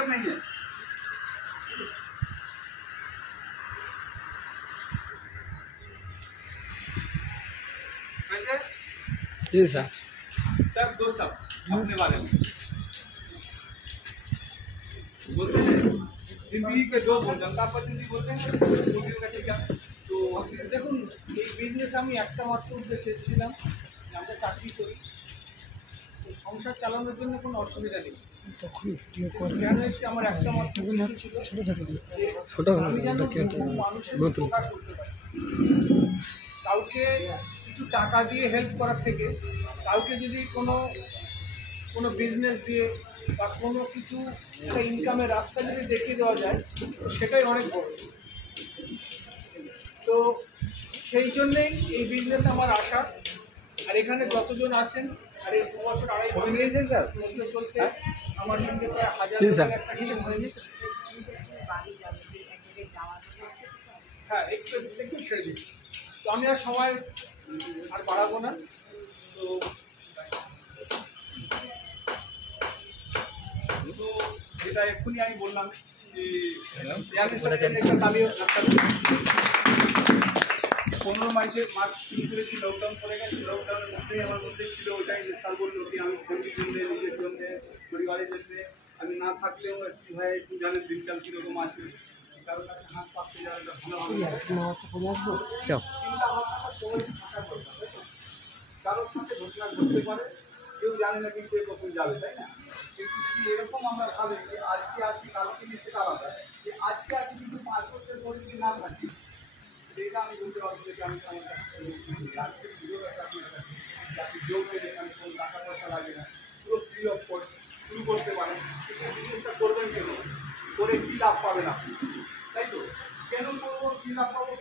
दिक्कत नहीं है। वैसे जी सर। सर दो सब अपने बारे में बोलते हैं, जिंदगी के दो गुण, जनता प्रतिनिधि बोलते हैं तो দেখুন এই বিজনেস আমি একটা মাত্র উদ্দেশ্যে এসেছিলাম যে আমরা চাকরি করি, তো সংসার চালানোর জন্য কোনো অসুবিধা নেই। তখন ভিডিও করে কেন এসে আমার একটা মাত্র উদ্দেশ্য ছিল ছোট ছোট ছোট আমি যেন কেটে মানুষের নতুন উপকার করতে পারি। কাউকে কিছু টাকা দিয়ে হেল্প করার থেকে কাউকে যদি কোনো বিজনেস দিয়ে বা কোনো কিছু একটা ইনকামের রাস্তা যদি দেখিয়ে দেওয়া যায় সেটাই অনেক বড়। তো সেই জন্যেই এই বিজনেস আমার আশা। আর এখানে যতজন আসেন আর এই 2 বছর 2.5 বছর নিয়েছেন স্যার চলতে চলতে আমার সঙ্গে প্রায় 1000 একটা বিজনেস হয়ে গেছে। হ্যাঁ একটু একটু ছেড়ে দিচ্ছি। তো আমি আর সময় আর বাড়াবো না। তো যেটা এক্ষুনি আমি বললাম যে আমি একটা তালিও 15 মার্চ শুরু করেছি, লকডাউন পড়ে গেছে, লকডাউনের মধ্যেই আমার মধ্যে ছিল ওটাই যে স্যার বললো কি আমি ফ্যামিলির জন্য নিজের জন্য পরিবারের জন্য আমি না থাকলেও একটু ভাই একটু জানেন দিনকাল কীরকম আছে, কারোর কাছে হাত পাততে যাওয়াটা ভালো হবে। কারোর সাথে ঘটনা ঘটতে পারে, কেউ জানে না কিন্তু কখন যাবে, তাই না? কিন্তু যদি এরকম আমরা ভাবি যে আজকে আসি কালকে নিয়ে সেটা আলাদা, যে আজকে আসি কিন্তু 5 বছর পরে যদি না থাকি সেটা আমি বলতে পারবো যে আমি আজকে সুযোগ একটা আপনি যোগ হয়ে যেখানে কোনো টাকা পয়সা লাগে না, পুরো ফ্রি অফ কস্ট শুরু করতে পারেন। সেখানে বিজনেসটা করবেন কেন, করে কী লাভ পাবেন আপনি, তাই তো? কেন করবো, কী লাভ পাবো,